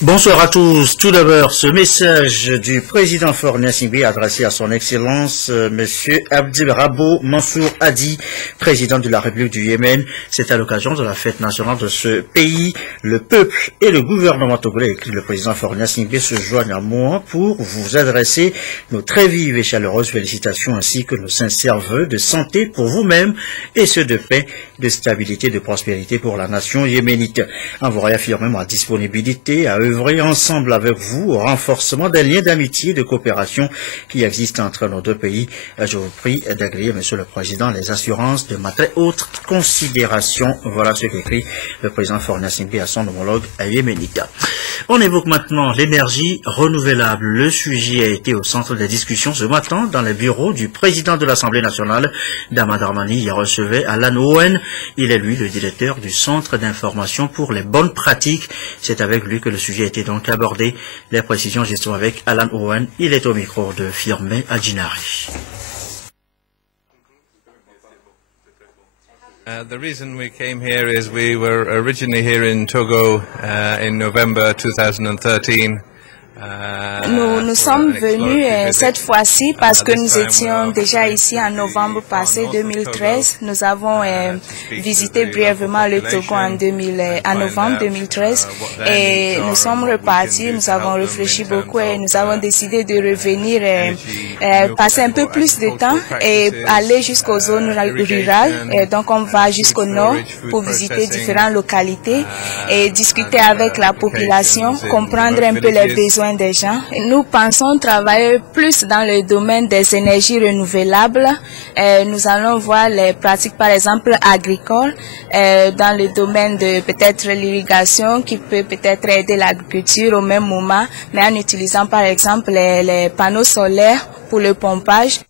Bonsoir à tous. Tout d'abord, ce message du président Faure Gnassingbé adressé à son Excellence, Monsieur Abdirabo Mansour Hadi, président de la République du Yémen. C'est à l'occasion de la fête nationale de ce pays. Le peuple et le gouvernement togolais, écrit le président Faure Gnassingbé, se joignent à moi pour vous adresser nos très vives et chaleureuses félicitations ainsi que nos sincères vœux de santé pour vous-même et ceux de paix, de stabilité, de prospérité pour la nation yéménite. En vous réaffirmant ma disponibilité à œuvrer ensemble avec vous au renforcement des liens d'amitié et de coopération qui existent entre nos deux pays. Je vous prie d'agréer, Monsieur le Président, les assurances de ma très haute considération. Voilà ce qu'écrit le président Faure Gnassingbé à son homologue yéménite. On évoque maintenant l'énergie renouvelable. Le sujet a été au centre des discussions ce matin dans les bureaux du président de l'Assemblée nationale. Damad Armani y recevait Alan Owen. Il est lui le directeur du Centre d'information pour les bonnes pratiques. C'est avec lui que le sujet a été donc abordé. Les précisions gestion avec Alan Owen. Il est au micro de Firmin Adjinari. The reason we came here is we were originally here in Togo in November 2013. Nous sommes venus cette fois-ci parce que nous étions déjà ici en novembre passé 2013. Nous avons visité brièvement le Togo en novembre 2013 et nous sommes repartis. Nous avons réfléchi beaucoup et nous avons décidé de revenir, passer un peu plus de temps et aller jusqu'aux zones rurales. Et donc on va jusqu'au nord pour visiter différentes localités et discuter avec la population, comprendre un peu les besoins des gens. Nous pensons travailler plus dans le domaine des énergies renouvelables. Nous allons voir les pratiques, par exemple, agricoles, dans le domaine de peut-être l'irrigation qui peut peut-être aider l'agriculture au même moment, mais en utilisant par exemple les panneaux solaires pour le pompage.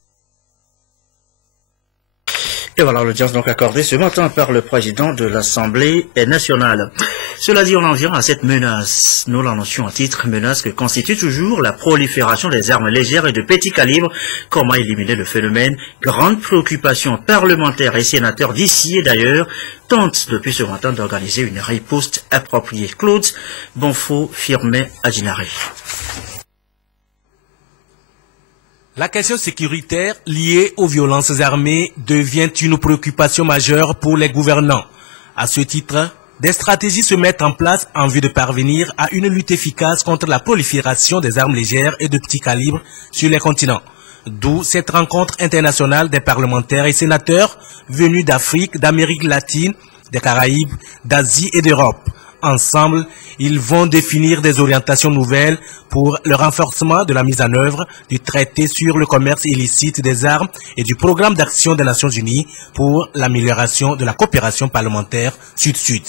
Et voilà l'audience donc accordée ce matin par le président de l'Assemblée nationale. Cela dit, on en vient à cette menace. Nous l'annoncions à titre menace que constitue toujours la prolifération des armes légères et de petit calibre. Comment éliminer le phénomène? Grande préoccupation parlementaires et sénateurs d'ici et d'ailleurs tentent depuis ce matin d'organiser une riposte appropriée. Claude Bonfaux, Firmin Adjinari. La question sécuritaire liée aux violences armées devient une préoccupation majeure pour les gouvernants. À ce titre, des stratégies se mettent en place en vue de parvenir à une lutte efficace contre la prolifération des armes légères et de petit calibre sur les continents. D'où cette rencontre internationale des parlementaires et sénateurs venus d'Afrique, d'Amérique latine, des Caraïbes, d'Asie et d'Europe. Ensemble, ils vont définir des orientations nouvelles pour le renforcement de la mise en œuvre du traité sur le commerce illicite des armes et du programme d'action des Nations Unies pour l'amélioration de la coopération parlementaire Sud-Sud.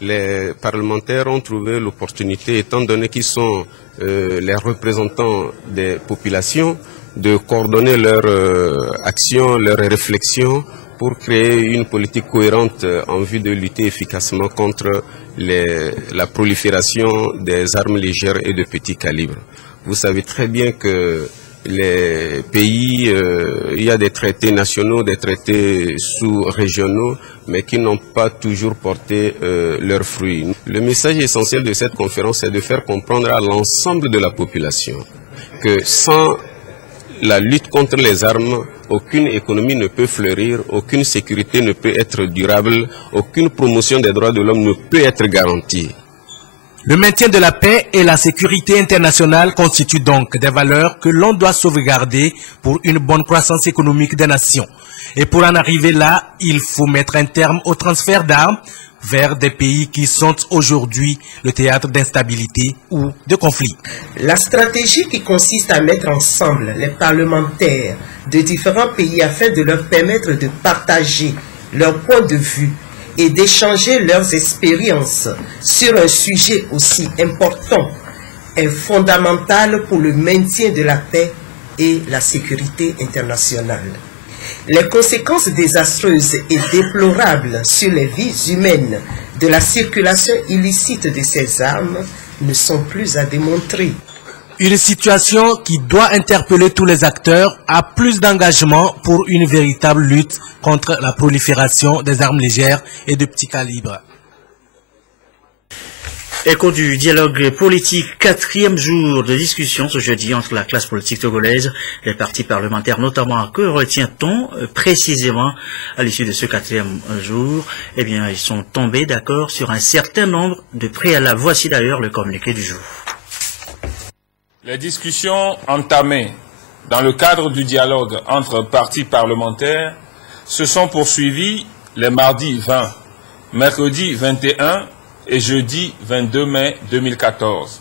Les parlementaires ont trouvé l'opportunité, étant donné qu'ils sont les représentants des populations, de coordonner leurs actions, leurs réflexions pour créer une politique cohérente en vue de lutter efficacement contre la prolifération des armes légères et de petit calibre. Vous savez très bien que les pays, il y a des traités nationaux, des traités sous-régionaux, mais qui n'ont pas toujours porté leurs fruits. Le message essentiel de cette conférence, c'est de faire comprendre à l'ensemble de la population que sans la lutte contre les armes, aucune économie ne peut fleurir, aucune sécurité ne peut être durable, aucune promotion des droits de l'homme ne peut être garantie. Le maintien de la paix et la sécurité internationale constituent donc des valeurs que l'on doit sauvegarder pour une bonne croissance économique des nations. Et pour en arriver là, il faut mettre un terme au transfert d'armes vers des pays qui sont aujourd'hui le théâtre d'instabilité ou de conflits. La stratégie qui consiste à mettre ensemble les parlementaires de différents pays afin de leur permettre de partager leurs points de vue et d'échanger leurs expériences sur un sujet aussi important est fondamentale pour le maintien de la paix et la sécurité internationale. Les conséquences désastreuses et déplorables sur les vies humaines de la circulation illicite de ces armes ne sont plus à démontrer. Une situation qui doit interpeller tous les acteurs à plus d'engagement pour une véritable lutte contre la prolifération des armes légères et de petit calibre. Écho du dialogue politique, 4e jour de discussion ce jeudi entre la classe politique togolaise, les partis parlementaires notamment. Que retient-on précisément à l'issue de ce 4e jour? Eh bien, ils sont tombés d'accord sur un certain nombre de préalables. Voici d'ailleurs le communiqué du jour. Les discussions entamées dans le cadre du dialogue entre partis parlementaires se sont poursuivies les mardis 20, mercredi 21 et jeudi 22 mai 2014.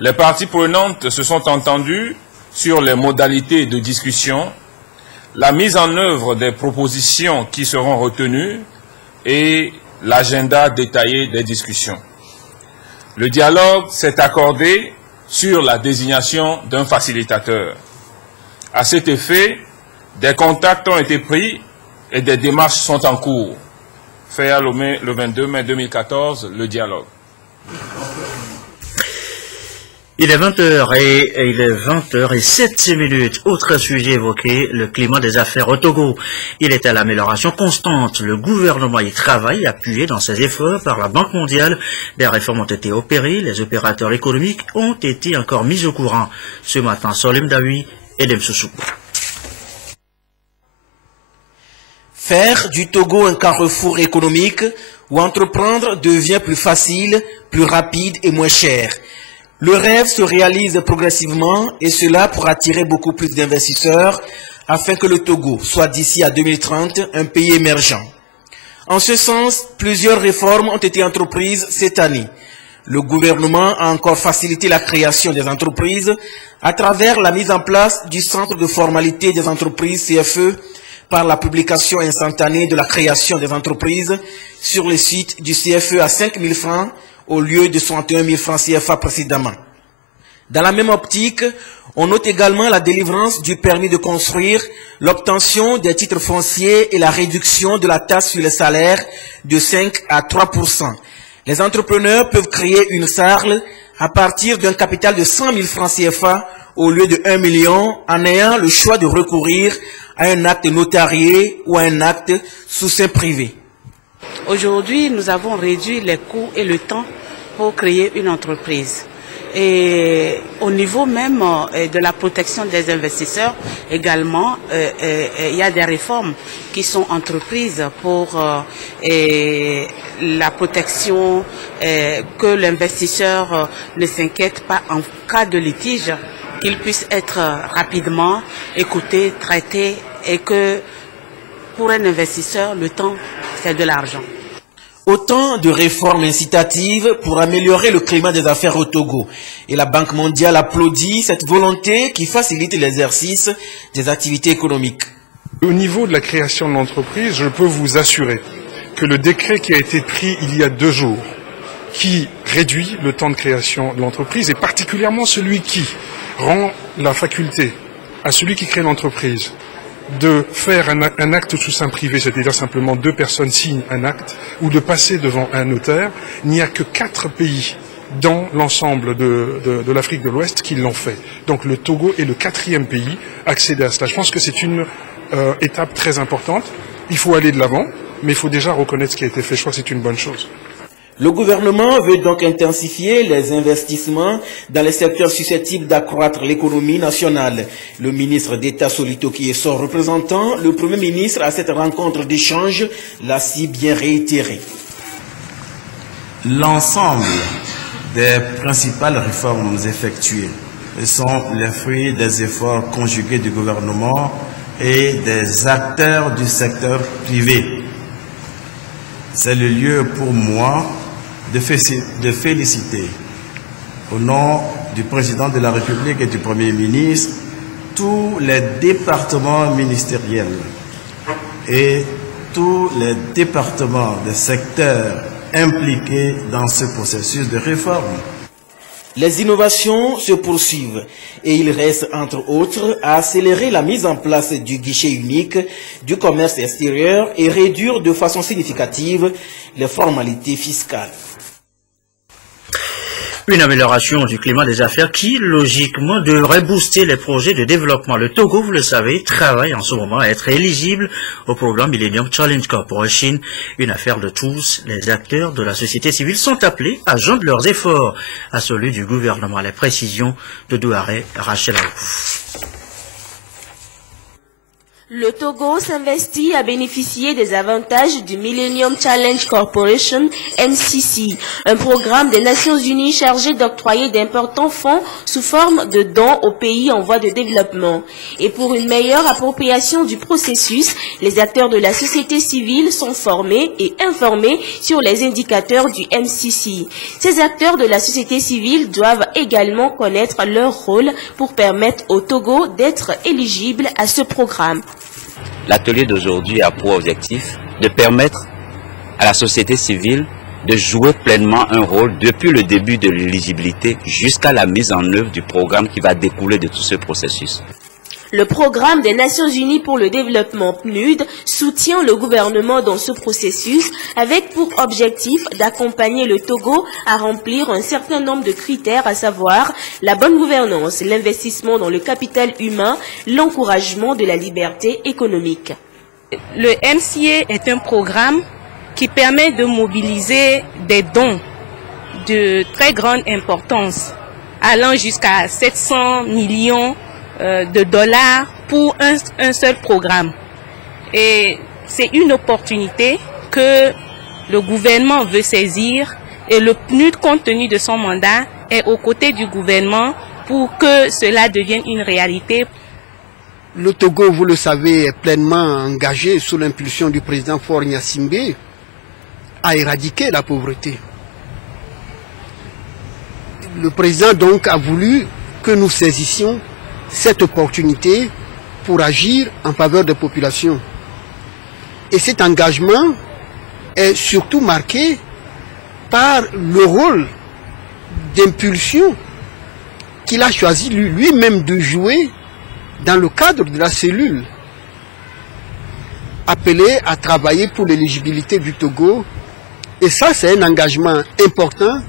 Les parties prenantes se sont entendues sur les modalités de discussion, la mise en œuvre des propositions qui seront retenues et l'agenda détaillé des discussions. Le dialogue s'est accordé sur la désignation d'un facilitateur. À cet effet, des contacts ont été pris et des démarches sont en cours. Fait à Lomé le 22 mai 2014, le dialogue. Il est 20h et il est 20h07. Autre sujet évoqué, le climat des affaires au Togo. Il est à l'amélioration constante. Le gouvernement y travaille, appuyé dans ses efforts par la Banque mondiale. Des réformes ont été opérées. Les opérateurs économiques ont été encore mis au courant. Ce matin, Solim Dawi et Demsoussou. Faire du Togo un carrefour économique où entreprendre devient plus facile, plus rapide et moins cher. Le rêve se réalise progressivement et cela pour attirer beaucoup plus d'investisseurs afin que le Togo soit d'ici à 2030 un pays émergent. En ce sens, plusieurs réformes ont été entreprises cette année. Le gouvernement a encore facilité la création des entreprises à travers la mise en place du centre de formalité des entreprises CFE par la publication instantanée de la création des entreprises sur le site du CFE à 5 000 francs au lieu de 61 000 francs CFA précédemment. Dans la même optique, on note également la délivrance du permis de construire, l'obtention des titres fonciers et la réduction de la taxe sur les salaires de 5 à 3%. Les entrepreneurs peuvent créer une SARL à partir d'un capital de 100 000 francs CFA au lieu de 1 million en ayant le choix de recourir à un acte notarié ou à un acte sous seing privé. Aujourd'hui, nous avons réduit les coûts et le temps pour créer une entreprise. Et au niveau même de la protection des investisseurs, également, il y a des réformes qui sont entreprises pour la protection, que l'investisseur ne s'inquiète pas en cas de litige, qu'il puisse être rapidement écouté, traité et que pour un investisseur, le temps, c'est de l'argent. Autant de réformes incitatives pour améliorer le climat des affaires au Togo. Et la Banque mondiale applaudit cette volonté qui facilite l'exercice des activités économiques. Au niveau de la création de l'entreprise, je peux vous assurer que le décret qui a été pris il y a 2 jours, qui réduit le temps de création de l'entreprise, et particulièrement celui qui rend la faculté à celui qui crée l'entreprise de faire un acte sous seing privé, c'est-à-dire simplement 2 personnes signent un acte, ou de passer devant un notaire, il n'y a que 4 pays dans l'ensemble de l'Afrique de l'Ouest qui l'ont fait. Donc le Togo est le 4e pays à accéder à cela. Je pense que c'est une étape très importante. Il faut aller de l'avant, mais il faut déjà reconnaître ce qui a été fait. Je crois que c'est une bonne chose. Le gouvernement veut donc intensifier les investissements dans les secteurs susceptibles d'accroître l'économie nationale. Le ministre d'État Solito, qui est son représentant, le Premier ministre, à cette rencontre d'échange, l'a si bien réitéré. L'ensemble des principales réformes effectuées sont les fruits des efforts conjugués du gouvernement et des acteurs du secteur privé. C'est le lieu pour moi de féliciter, au nom du président de la République et du Premier ministre, tous les départements ministériels et tous les départements des secteurs impliqués dans ce processus de réforme. Les innovations se poursuivent et il reste, entre autres, à accélérer la mise en place du guichet unique du commerce extérieur et réduire de façon significative les formalités fiscales. Une amélioration du climat des affaires qui, logiquement, devrait booster les projets de développement. Le Togo, vous le savez, travaille en ce moment à être éligible au programme Millennium Challenge Corporation, une affaire de tous. Les acteurs de la société civile sont appelés à joindre leurs efforts à celui du gouvernement. Les précisions de Douaré, Rachel Aouf. Le Togo s'investit à bénéficier des avantages du Millennium Challenge Corporation, MCC, un programme des Nations Unies chargé d'octroyer d'importants fonds sous forme de dons aux pays en voie de développement. Et pour une meilleure appropriation du processus, les acteurs de la société civile sont formés et informés sur les indicateurs du MCC. Ces acteurs de la société civile doivent également connaître leur rôle pour permettre au Togo d'être éligible à ce programme. L'atelier d'aujourd'hui a pour objectif de permettre à la société civile de jouer pleinement un rôle depuis le début de l'éligibilité jusqu'à la mise en œuvre du programme qui va découler de tout ce processus. Le programme des Nations Unies pour le développement PNUD soutient le gouvernement dans ce processus avec pour objectif d'accompagner le Togo à remplir un certain nombre de critères, à savoir la bonne gouvernance, l'investissement dans le capital humain, l'encouragement de la liberté économique. Le MCA est un programme qui permet de mobiliser des dons de très grande importance, allant jusqu'à 700 millions de dollars pour un seul programme. Et c'est une opportunité que le gouvernement veut saisir et le PNUD, compte tenu de son mandat, est aux côtés du gouvernement pour que cela devienne une réalité. Le Togo, vous le savez, est pleinement engagé sous l'impulsion du président Faure Gnassingbé à éradiquer la pauvreté. Le président donc a voulu que nous saisissions cette opportunité pour agir en faveur des populations. Et cet engagement est surtout marqué par le rôle d'impulsion qu'il a choisi lui-même de jouer dans le cadre de la cellule appelée à travailler pour l'éligibilité du Togo. Et ça, c'est un engagement important.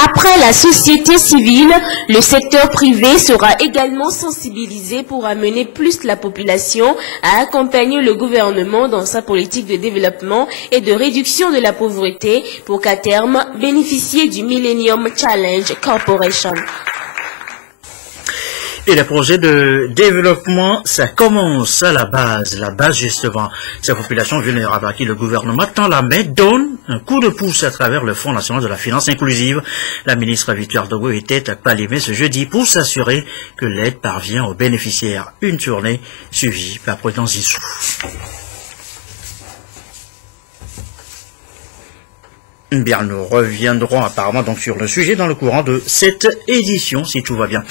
Après la société civile, le secteur privé sera également sensibilisé pour amener plus la population à accompagner le gouvernement dans sa politique de développement et de réduction de la pauvreté pour qu'à terme bénéficier du Millennium Challenge Corporation. Et les projets de développement, ça commence à la base justement. Ces populations vulnérables à qui le gouvernement tend la main, donne un coup de pouce à travers le Fonds national de la finance inclusive. La ministre Victoire Dogo était à Palimé ce jeudi pour s'assurer que l'aide parvient aux bénéficiaires. Une tournée suivie par Prudence Issou. Bien, nous reviendrons apparemment donc sur le sujet dans le courant de cette édition, si tout va bien.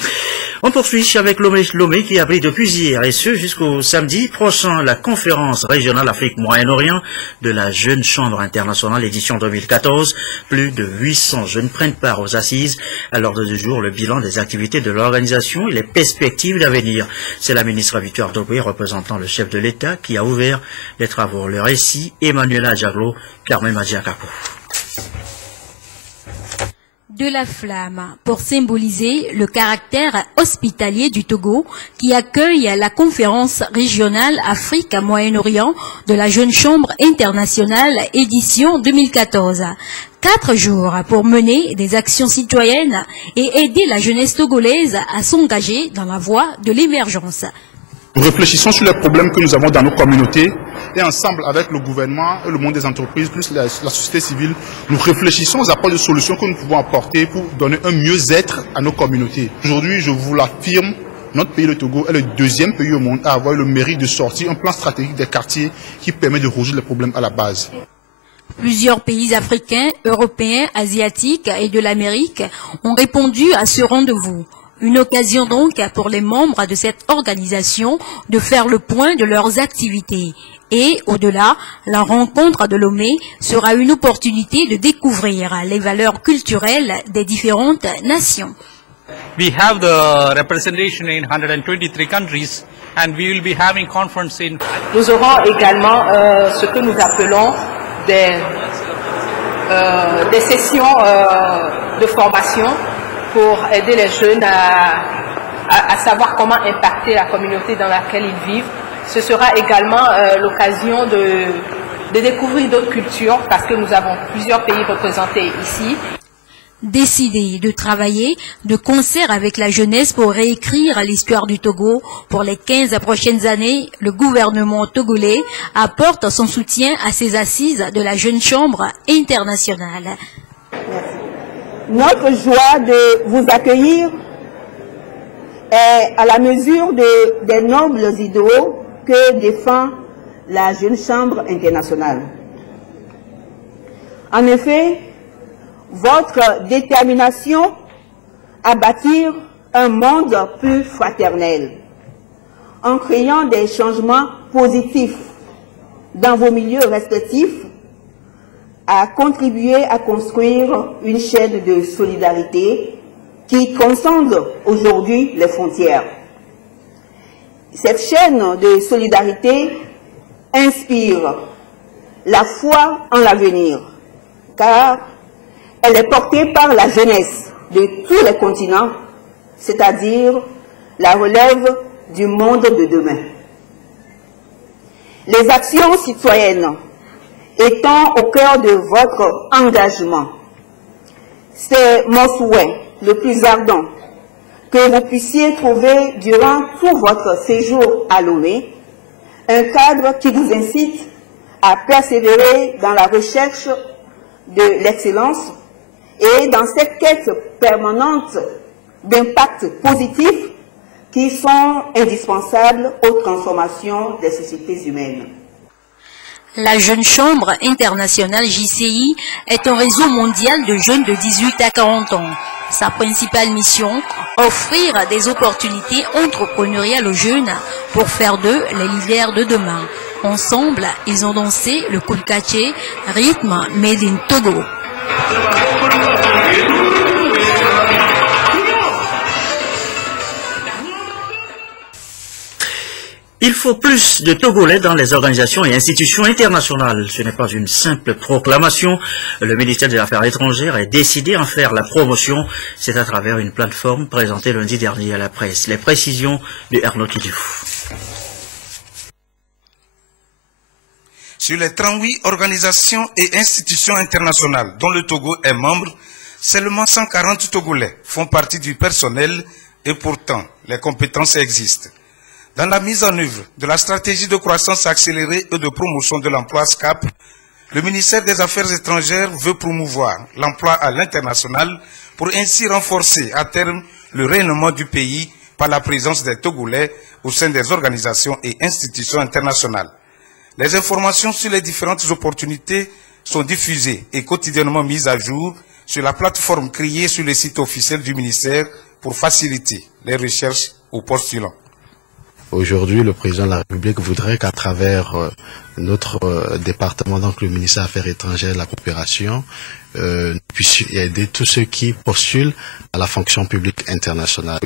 On poursuit avec Lomé qui abrite depuis hier et ce jusqu'au samedi prochain la conférence régionale Afrique-Moyen-Orient de la Jeune Chambre internationale édition 2014. Plus de 800 jeunes prennent part aux assises. À l'ordre du jour, le bilan des activités de l'organisation et les perspectives d'avenir. C'est la ministre Victoire Doboué, représentant le chef de l'État, qui a ouvert les travaux. Le récit, Emmanuela Diaglo, Carmen Madiakapo. De la flamme pour symboliser le caractère hospitalier du Togo qui accueille la conférence régionale Afrique-Moyen-Orient de la Jeune Chambre internationale édition 2014. 4 jours pour mener des actions citoyennes et aider la jeunesse togolaise à s'engager dans la voie de l'émergence. Nous réfléchissons sur les problèmes que nous avons dans nos communautés et ensemble avec le gouvernement et le monde des entreprises, plus la société civile, nous réfléchissons aux apports de solutions que nous pouvons apporter pour donner un mieux-être à nos communautés. Aujourd'hui, je vous l'affirme, notre pays, le Togo, est le 2e pays au monde à avoir eu le mérite de sortir un plan stratégique des quartiers qui permet de résoudre les problèmes à la base. Plusieurs pays africains, européens, asiatiques et de l'Amérique ont répondu à ce rendez-vous. Une occasion donc pour les membres de cette organisation de faire le point de leurs activités. Et au-delà, la rencontre de Lomé sera une opportunité de découvrir les valeurs culturelles des différentes nations. We have the representation in 123 countries and we will be having conference in. Nous aurons également ce que nous appelons des des sessions de formation pour aider les jeunes à savoir comment impacter la communauté dans laquelle ils vivent. Ce sera également l'occasion de découvrir d'autres cultures parce que nous avons plusieurs pays représentés ici. Décidé de travailler de concert avec la jeunesse pour réécrire l'histoire du Togo pour les 15 prochaines années, le gouvernement togolais apporte son soutien à ces assises de la Jeune Chambre internationale. Notre joie de vous accueillir est à la mesure des nobles idéaux que défend la Jeune Chambre internationale. En effet, votre détermination à bâtir un monde plus fraternel, en créant des changements positifs dans vos milieux respectifs, a contribué à construire une chaîne de solidarité qui transcende aujourd'hui les frontières. Cette chaîne de solidarité inspire la foi en l'avenir, car elle est portée par la jeunesse de tous les continents, c'est-à-dire la relève du monde de demain. Les actions citoyennes étant au cœur de votre engagement, c'est mon souhait le plus ardent que vous puissiez trouver durant tout votre séjour à Lomé un cadre qui vous incite à persévérer dans la recherche de l'excellence et dans cette quête permanente d'impact positif qui sont indispensables aux transformations des sociétés humaines. La Jeune Chambre internationale JCI est un réseau mondial de jeunes de 18 à 40 ans. Sa principale mission, offrir des opportunités entrepreneuriales aux jeunes pour faire d'eux les leaders de demain. Ensemble, ils ont dansé le Kulkaché, rythme made in Togo. Il faut plus de Togolais dans les organisations et institutions internationales. Ce n'est pas une simple proclamation. Le ministère des Affaires étrangères est décidé à en faire la promotion. C'est à travers une plateforme présentée lundi dernier à la presse. Les précisions de Arnaud Kidjouf. Sur les 38 organisations et institutions internationales dont le Togo est membre, seulement 140 Togolais font partie du personnel et pourtant les compétences existent. Dans la mise en œuvre de la stratégie de croissance accélérée et de promotion de l'emploi SCAP, le ministère des Affaires étrangères veut promouvoir l'emploi à l'international pour ainsi renforcer à terme le rayonnement du pays par la présence des Togolais au sein des organisations et institutions internationales. Les informations sur les différentes opportunités sont diffusées et quotidiennement mises à jour sur la plateforme créée sur le site officiel du ministère pour faciliter les recherches aux postulants. Aujourd'hui, le président de la République voudrait qu'à travers notre département, donc le ministère des Affaires étrangères et de la coopération, nous puissions aider tous ceux qui postulent à la fonction publique internationale.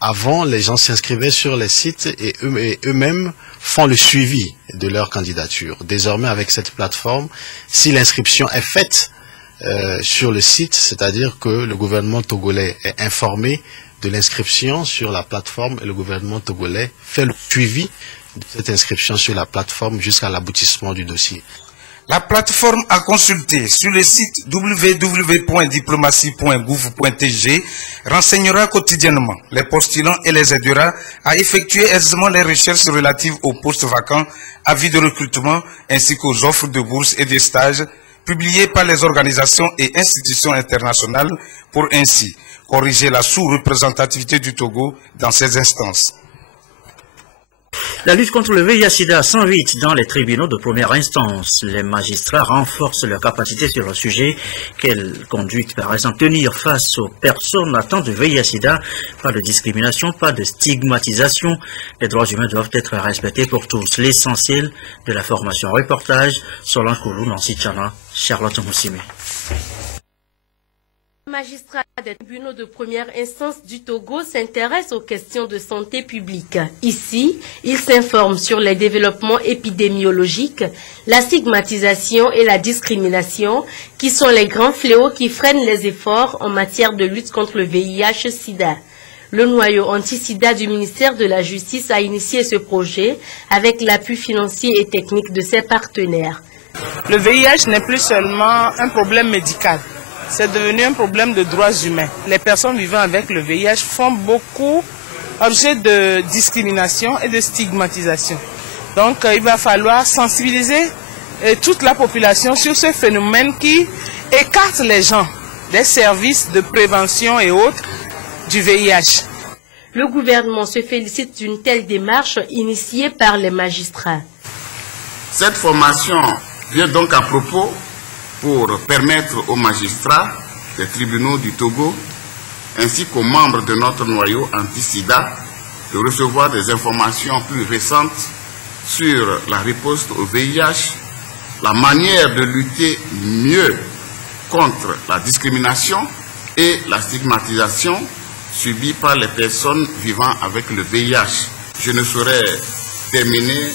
Avant, les gens s'inscrivaient sur les sites et eux-mêmes font le suivi de leur candidature. Désormais, avec cette plateforme, si l'inscription est faite sur le site, c'est-à-dire que le gouvernement togolais est informé de l'inscription sur la plateforme et le gouvernement togolais fait le suivi de cette inscription sur la plateforme jusqu'à l'aboutissement du dossier. La plateforme à consulter sur le site www.diplomatie.gouv.tg renseignera quotidiennement les postulants et les aidera à effectuer aisément les recherches relatives aux postes vacants, avis de recrutement ainsi qu'aux offres de bourses et de stages publiées par les organisations et institutions internationales pour ainsi corriger la sous-représentativité du Togo dans ces instances. La lutte contre le VIH-Sida s'invite dans les tribunaux de première instance. Les magistrats renforcent leur capacité sur le sujet. Quelle conduite par exemple tenir face aux personnes atteintes de VIH-Sida? Pas de discrimination, pas de stigmatisation. Les droits humains doivent être respectés pour tous. L'essentiel de la formation. Reportage, Solange Koulou, Nancy Tchana, Charlotte Moussime. Le magistrats des tribunaux de première instance du Togo s'intéressent aux questions de santé publique. Ici, ils s'informent sur les développements épidémiologiques, la stigmatisation et la discrimination, qui sont les grands fléaux qui freinent les efforts en matière de lutte contre le VIH-Sida. Le noyau anti-sida du ministère de la Justice a initié ce projet avec l'appui financier et technique de ses partenaires. Le VIH n'est plus seulement un problème médical. C'est devenu un problème de droits humains. Les personnes vivant avec le VIH font beaucoup objet de discrimination et de stigmatisation. Donc il va falloir sensibiliser toute la population sur ce phénomène qui écarte les gens des services de prévention et autres du VIH. Le gouvernement se félicite d'une telle démarche initiée par les magistrats. Cette formation vient donc à propos pour permettre aux magistrats des tribunaux du Togo ainsi qu'aux membres de notre noyau anti-sida de recevoir des informations plus récentes sur la riposte au VIH, la manière de lutter mieux contre la discrimination et la stigmatisation subie par les personnes vivant avec le VIH. Je ne saurais terminer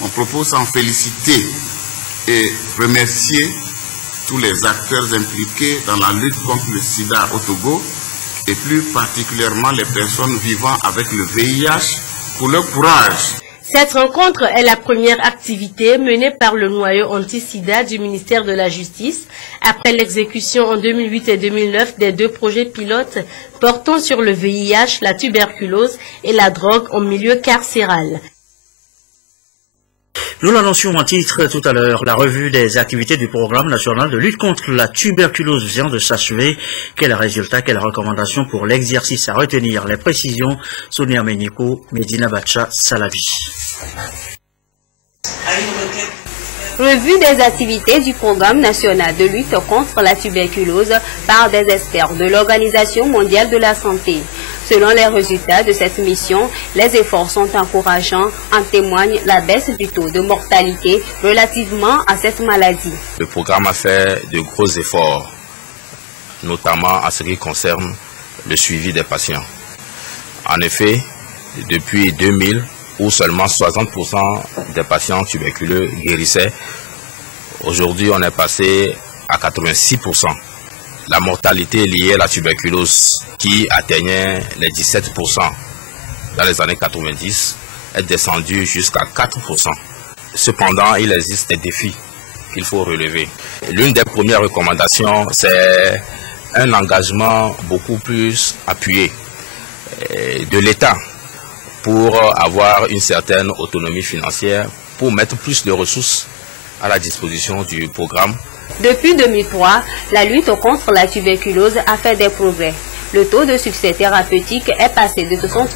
mon propos sans féliciter et remercier tous les acteurs impliqués dans la lutte contre le sida au Togo et plus particulièrement les personnes vivant avec le VIH pour leur courage. Cette rencontre est la première activité menée par le noyau anti-sida du ministère de la Justice après l'exécution en 2008 et 2009 des 2 projets pilotes portant sur le VIH, la tuberculose et la drogue en milieu carcéral. Nous l'annoncions en titre tout à l'heure, la revue des activités du programme national de lutte contre la tuberculose vient de s'achever. Quels résultats, quelles recommandations pour l'exercice à retenir? Les précisions, Sonia Meniko, Medina Bacha, Salavi. Revue des activités du programme national de lutte contre la tuberculose par des experts de l'Organisation mondiale de la santé. Selon les résultats de cette mission, les efforts sont encourageants, en témoigne la baisse du taux de mortalité relativement à cette maladie. Le programme a fait de gros efforts, notamment en ce qui concerne le suivi des patients. En effet, depuis 2000, où seulement 60% des patients tuberculeux guérissaient, aujourd'hui on est passé à 86%. La mortalité liée à la tuberculose, qui atteignait les 17% dans les années 90, est descendue jusqu'à 4%. Cependant, il existe des défis qu'il faut relever. L'une des premières recommandations, c'est un engagement beaucoup plus appuyé de l'État pour avoir une certaine autonomie financière, pour mettre plus de ressources à la disposition du programme. Depuis 2003, la lutte contre la tuberculose a fait des progrès. Le taux de succès thérapeutique est passé de 60%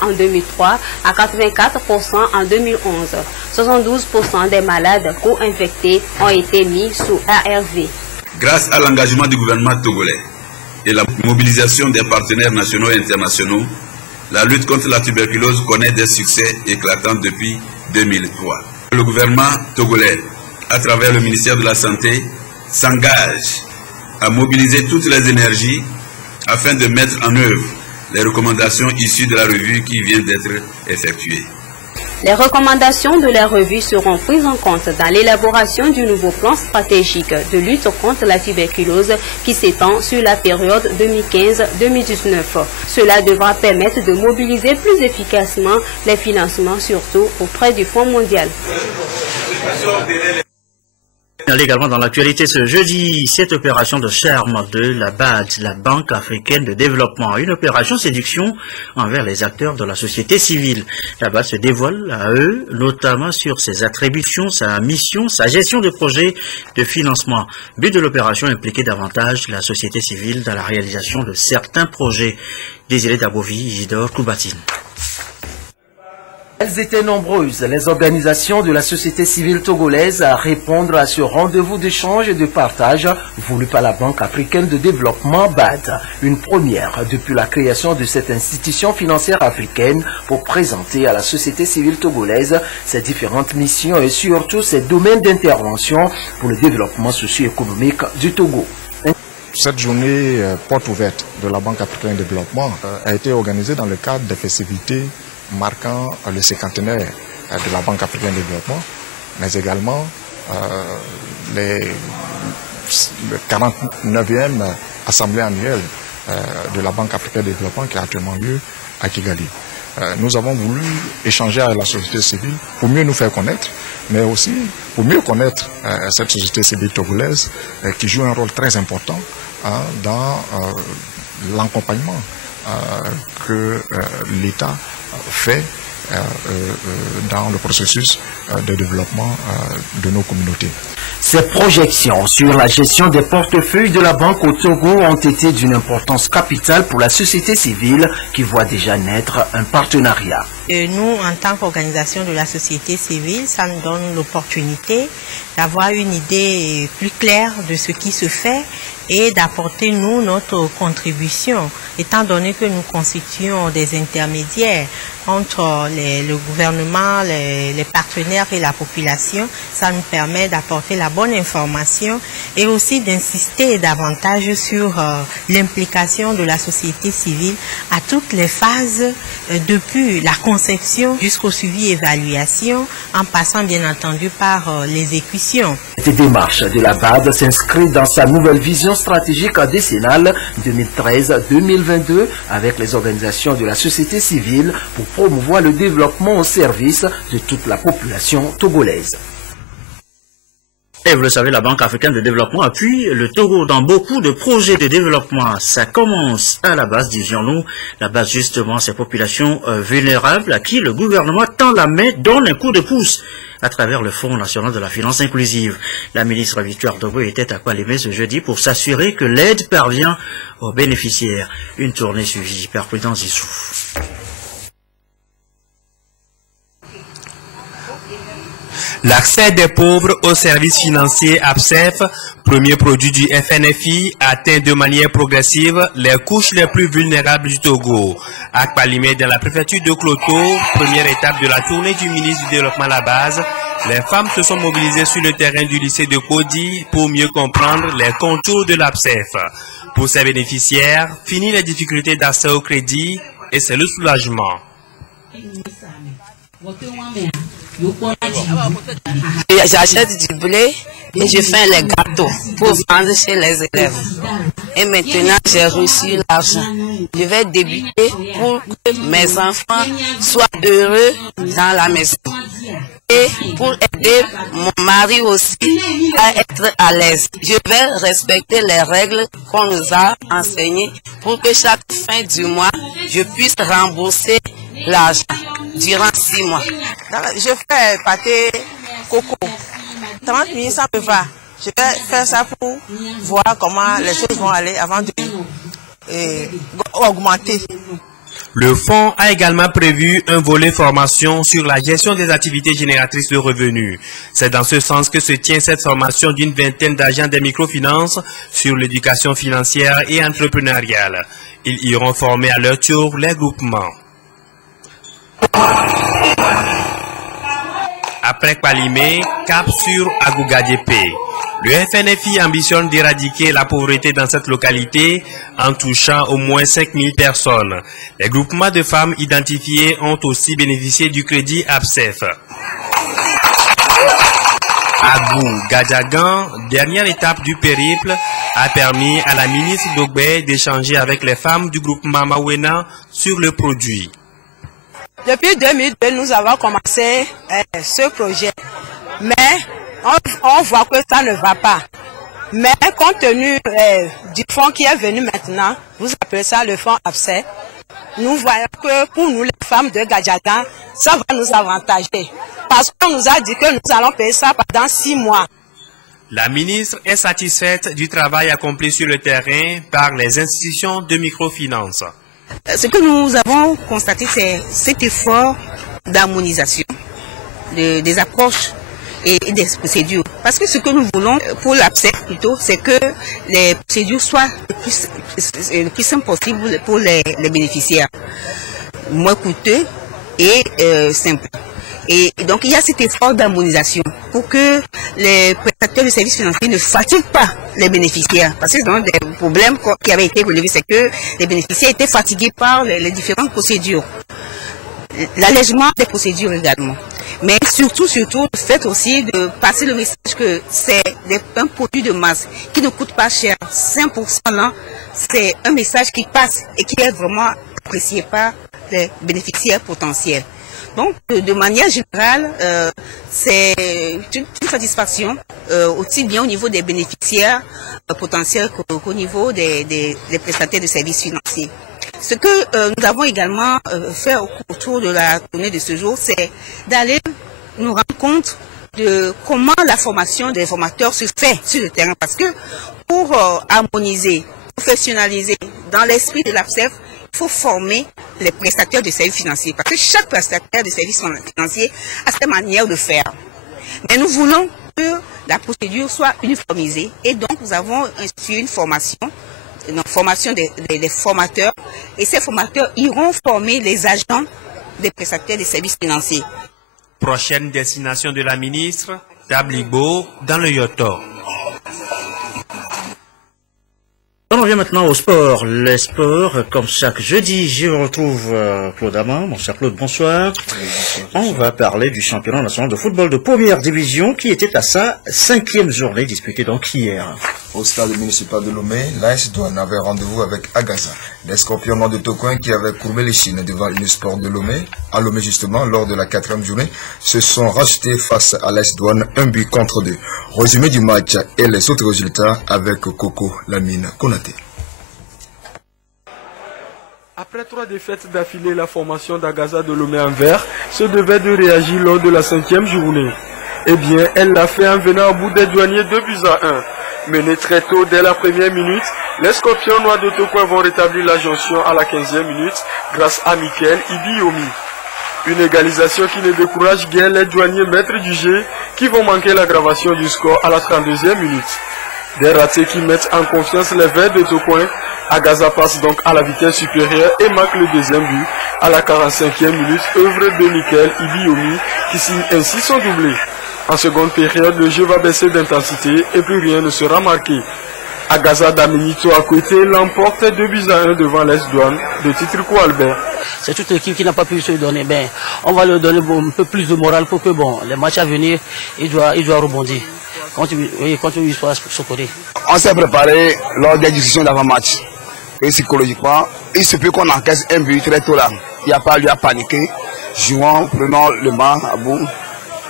en 2003 à 84% en 2011. 72% des malades co-infectés ont été mis sous ARV. Grâce à l'engagement du gouvernement togolais et la mobilisation des partenaires nationaux et internationaux, la lutte contre la tuberculose connaît des succès éclatants depuis 2003. Le gouvernement togolais, à travers le ministère de la Santé, s'engage à mobiliser toutes les énergies afin de mettre en œuvre les recommandations issues de la revue qui vient d'être effectuée. Les recommandations de la revue seront prises en compte dans l'élaboration du nouveau plan stratégique de lutte contre la tuberculose qui s'étend sur la période 2015-2019. Cela devra permettre de mobiliser plus efficacement les financements, surtout auprès du Fonds mondial. Également dans l'actualité ce jeudi, cette opération de charme de la BAD, la Banque africaine de développement, une opération séduction envers les acteurs de la société civile. La BAD se dévoile à eux, notamment sur ses attributions, sa mission, sa gestion de projets de financement. But de l'opération, impliquer davantage la société civile dans la réalisation de certains projets. Désiré Dabovi, Isidore Koubatine. Elles étaient nombreuses, les organisations de la société civile togolaise, à répondre à ce rendez-vous d'échange et de partage voulu par la Banque africaine de développement BAD. Une première depuis la création de cette institution financière africaine pour présenter à la société civile togolaise ses différentes missions et surtout ses domaines d'intervention pour le développement socio-économique du Togo. Cette journée porte ouverte de la Banque africaine de développement a été organisée dans le cadre des festivités marquant le cinquantenaire de la Banque africaine de développement, mais également le 49e assemblée annuelle de la Banque africaine de développement qui a actuellement lieu à Kigali. Nous avons voulu échanger avec la société civile pour mieux nous faire connaître, mais aussi pour mieux connaître cette société civile togolaise qui joue un rôle très important dans l'accompagnement que l'État fait dans le processus de développement de nos communautés. Ces projections sur la gestion des portefeuilles de la banque au Togo ont été d'une importance capitale pour la société civile qui voit déjà naître un partenariat. Et nous, en tant qu'organisation de la société civile, ça nous donne l'opportunité d'avoir une idée plus claire de ce qui se fait et d'apporter, nous, notre contribution, étant donné que nous constituons des intermédiaires entre le gouvernement, les partenaires et la population. Ça nous permet d'apporter la bonne information et aussi d'insister davantage sur l'implication de la société civile à toutes les phases, depuis la conception jusqu'au suivi et évaluation, en passant bien entendu par l'exécution. Cette démarche de la BAD s'inscrit dans sa nouvelle vision stratégique décennale 2013-2022 avec les organisations de la société civile pour promouvoir le développement au service de toute la population togolaise. Et vous le savez, la Banque africaine de développement appuie le Togo dans beaucoup de projets de développement. Ça commence à la base, disions-nous. La base, justement, ces populations vulnérables à qui le gouvernement tend la main, donne un coup de pouce à travers le Fonds national de la finance inclusive. La ministre Victoire Dogo était à Kwalémé ce jeudi pour s'assurer que l'aide parvient aux bénéficiaires. Une tournée suivie par Prudence Issou. L'accès des pauvres aux services financiers APSEF, premier produit du FNFI, atteint de manière progressive les couches les plus vulnérables du Togo. À Kwalémé, dans la préfecture de Kloto, première étape de la tournée du ministre du Développement à la base, les femmes se sont mobilisées sur le terrain du lycée de Kodi pour mieux comprendre les contours de l'APSEF. Pour ces bénéficiaires, fini les difficultés d'accès au crédit et c'est le soulagement. J'achète du blé et je fais les gâteaux pour vendre chez les élèves. Et maintenant, j'ai reçu l'argent. Je vais débuter pour que mes enfants soient heureux dans la maison. Et pour aider mon mari aussi à être à l'aise. Je vais respecter les règles qu'on nous a enseignées pour que chaque fin du mois, je puisse rembourser l'argent durant 6 mois. Je fais pâté coco. 30 minutes, ça me va. Je vais faire ça pour voir comment les choses vont aller avant de augmenter. Le fonds a également prévu un volet formation sur la gestion des activités génératrices de revenus. C'est dans ce sens que se tient cette formation d'une vingtaine d'agents des microfinances sur l'éducation financière et entrepreneuriale. Ils iront former à leur tour les groupements. Après Kwalémé, cap sur Agougadjépé. Le FNFI ambitionne d'éradiquer la pauvreté dans cette localité en touchant au moins 5000 personnes. Les groupements de femmes identifiés ont aussi bénéficié du crédit APSEF. Agou-Gadjagan, dernière étape du périple, a permis à la ministre Dogbé d'échanger avec les femmes du groupement Mawena sur le produit. Depuis 2002, nous avons commencé ce projet, mais on voit que ça ne va pas. Mais compte tenu du fonds qui est venu maintenant, vous appelez ça le fonds APSEF, nous voyons que pour nous les femmes de Gadjagan, ça va nous avantager. Parce qu'on nous a dit que nous allons payer ça pendant 6 mois. La ministre est satisfaite du travail accompli sur le terrain par les institutions de microfinance. Ce que nous avons constaté, c'est cet effort d'harmonisation des approches et des procédures. Parce que ce que nous voulons pour l'APSEF plutôt, c'est que les procédures soient le plus simple possible pour les bénéficiaires. Moins coûteux et simple. Et donc, il y a cet effort d'harmonisation pour que les prestataires de services financiers ne fatiguent pas les bénéficiaires. Parce que dans des problèmes qui avaient été relevés, c'est que les bénéficiaires étaient fatigués par les différentes procédures. L'allègement des procédures également. Mais surtout, le fait aussi de passer le message que c'est un produit de masse qui ne coûte pas cher. 5% là, c'est un message qui passe et qui est vraiment apprécié par les bénéficiaires potentiels. Donc, de manière générale, c'est une satisfaction, aussi bien au niveau des bénéficiaires potentiels qu'au niveau des prestataires de services financiers. Ce que nous avons également fait autour de la journée de ce jour, c'est d'aller nous rendre compte de comment la formation des formateurs se fait sur le terrain. Parce que pour harmoniser, professionnaliser dans l'esprit de l'APSEF, il faut former les prestataires de services financiers. Parce que chaque prestataire de services financiers a sa manière de faire. Mais nous voulons que la procédure soit uniformisée. Et donc, nous avons institué une formation des formateurs. Et ces formateurs iront former les agents des prestataires de services financiers. Prochaine destination de la ministre, Tablibo, dans le Yoto. On revient maintenant au sport. Les sports, comme chaque jeudi, je retrouve Claude Amand. Mon cher Claude, bonsoir. On va parler du championnat national de football de première division qui était à sa 5e journée disputée donc hier. Au stade municipal de Lomé, l'AS Douane avait rendez-vous avec Agaza, les Scorpions de Tocoin qui avaient courbé les chines devant Unisport de Lomé. À Lomé justement, lors de la 4e journée, se sont rachetés face à l'AS Douane 1-2. Résumé du match et les autres résultats avec Coco Lamine Konaté. Après 3 défaites d'affilée, la formation d'Agaza de Lomé en vert se devait de réagir lors de la 5e journée. Eh bien, elle l'a fait en venant au bout des douaniers 2-1. Menés très tôt dès la première minute, les Scorpions noirs de Tocoin vont rétablir la jonction à la 15e minute grâce à Michael Ibiomi. Une égalisation qui ne décourage guère les douaniers maîtres du jeu qui vont manquer l'aggravation du score à la 32e minute. Des ratés qui mettent en confiance les Verts de Tocoin. Agaza passe donc à la vitesse supérieure et marque le deuxième but à la 45e minute, œuvre de Michael Ibiomi qui signe ainsi son doublé. En seconde période, le jeu va baisser d'intensité et plus rien ne sera marqué. Agaza d'Aminito à côté l'emporte 2-1 devant l'AS Douane de Titrico Albert. C'est toute l'équipe qui n'a pas pu se donner. Ben, on va leur donner un peu plus de morale pour que les matchs à venir, il doit rebondir. Quand il soit sur côté. On s'est préparé lors des discussions d'avant-match. Et psychologiquement, il se peut qu'on encaisse un but très tôt là. Il n'y a pas lieu à paniquer. Jouons, prenons le banc à bout.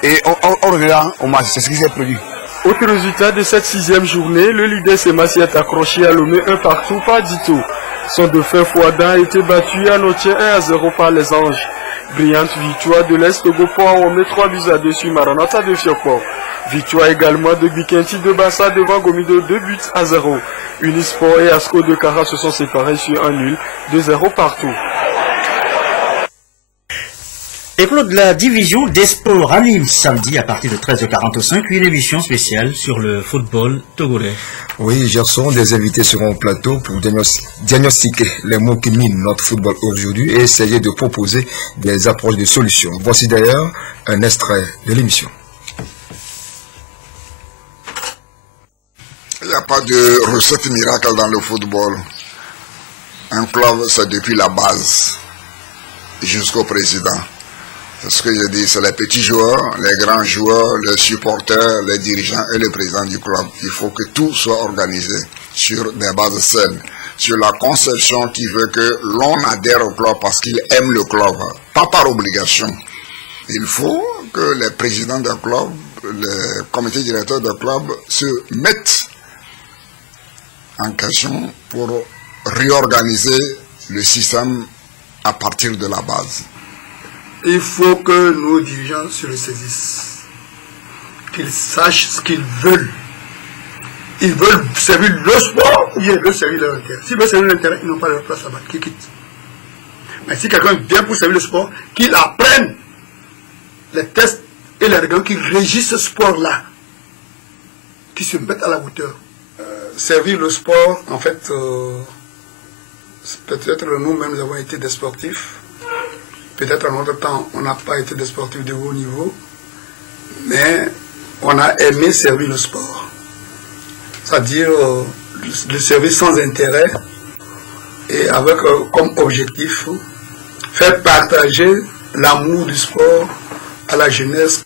Et on reviendra au match. C'est ce qui s'est produit. Autre résultat de cette 6e journée, le leader Semassi est accroché à Lomé 1-2 par Dito. Son défunt Fouadan a été battu à Notien 1-0 par les Anges. Brillante victoire de l'Est Togo Port, on met 3-2 sur Maranatha de Fiokpo. Victoire également de Bikenti de Bassa devant Gomido 2-0. Unisport et Asco de Kara se sont séparés sur un nul, 2-0 partout. Et Claude, la division des sports anime samedi à partir de 13h45 une émission spéciale sur le football togolais. Oui, Gerson, des invités seront au plateau pour diagnostiquer les mots qui minent notre football aujourd'hui et essayer de proposer des approches de solutions. Voici d'ailleurs un extrait de l'émission. Il n'y a pas de recette miracle dans le football. Un club, c'est depuis la base jusqu'au président. C'est ce que je dis, c'est les petits joueurs, les grands joueurs, les supporters, les dirigeants et le président du club. Il faut que tout soit organisé sur des bases saines, sur la conception qui veut que l'on adhère au club parce qu'il aime le club, pas par obligation. Il faut que les présidents d'un club, les comités directeurs d'un club se mettent en question pour réorganiser le système à partir de la base. Il faut que nos dirigeants se le saisissent, qu'ils sachent ce qu'ils veulent. Ils veulent servir le sport ou ils veulent servir leur intérêt. S'ils veulent servir l'intérêt, ils n'ont pas leur place là-bas, qu'ils quittent. Mais si quelqu'un vient pour servir le sport, qu'il apprenne les tests et les règlements qui régissent ce sport-là, qui se mettent à la hauteur. Servir le sport, en fait, peut-être nous-mêmes avons été des sportifs. Peut-être en notre temps, on n'a pas été des sportifs de haut niveau, mais on a aimé servir le sport. C'est-à-dire le service sans intérêt et avec comme objectif faire partager l'amour du sport à la jeunesse.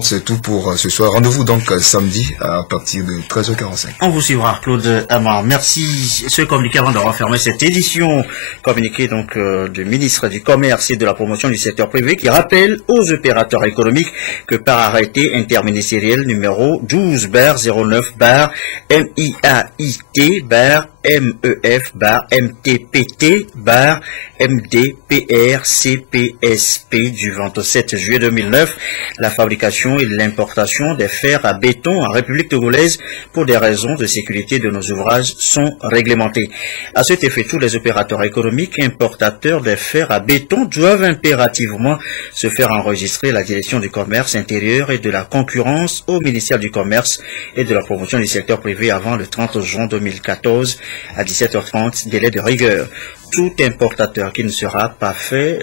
C'est tout pour ce soir. Rendez-vous donc samedi à partir de 13h45. On vous suivra, Claude Amar. Merci. Ce communiqué avant de refermer cette édition, communiqué donc du ministre du Commerce et de la Promotion du secteur privé qui rappelle aux opérateurs économiques que par arrêté interministériel numéro 12/MIAIT/MEF/MTPT/MDPRCPSP du 27 juillet 2009, la fabrication et l'importation des fers à béton en République togolaise pour des raisons de sécurité de nos ouvrages sont réglementées. À cet effet, tous les opérateurs économiques importateurs des fers à béton doivent impérativement se faire enregistrer à la direction du commerce intérieur et de la concurrence au ministère du Commerce et de la Promotion du secteur privé avant le 30 juin 2014 à 17h30, délai de rigueur. Tout importateur qui ne se sera pas fait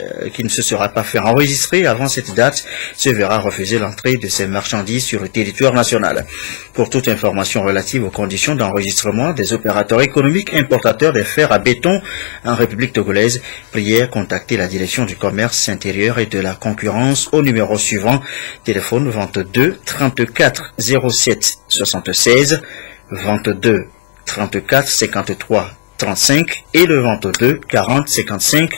enregistrer avant cette date se verra refuser l'entrée de ses marchandises sur le territoire national. Pour toute information relative aux conditions d'enregistrement des opérateurs économiques importateurs des fers à béton en République togolaise, priez contacter la direction du commerce intérieur et de la concurrence au numéro suivant, téléphone 22 34 07 76, 22 34 53 35 et le 22 40 55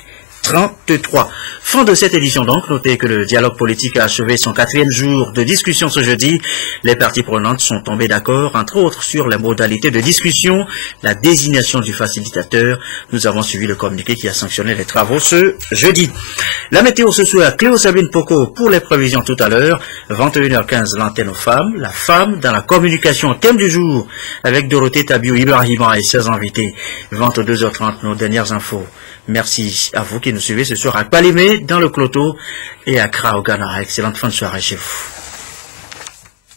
33. Fin de cette édition donc. Notez que le dialogue politique a achevé son 4e jour de discussion ce jeudi. Les parties prenantes sont tombées d'accord, entre autres, sur les modalités de discussion, la désignation du facilitateur. Nous avons suivi le communiqué qui a sanctionné les travaux ce jeudi. La météo ce soir, Cléo Sabine Poko pour les prévisions tout à l'heure. 21h15, l'antenne aux femmes. La femme dans la communication, thème du jour, avec Dorothée Tabiou Ibrahima et ses invités. 22h30, nos dernières infos. Merci à vous qui nous suivez ce soir à Palimé, dans le Cloto et à Accra au Ghana. Excellente fin de soirée chez vous.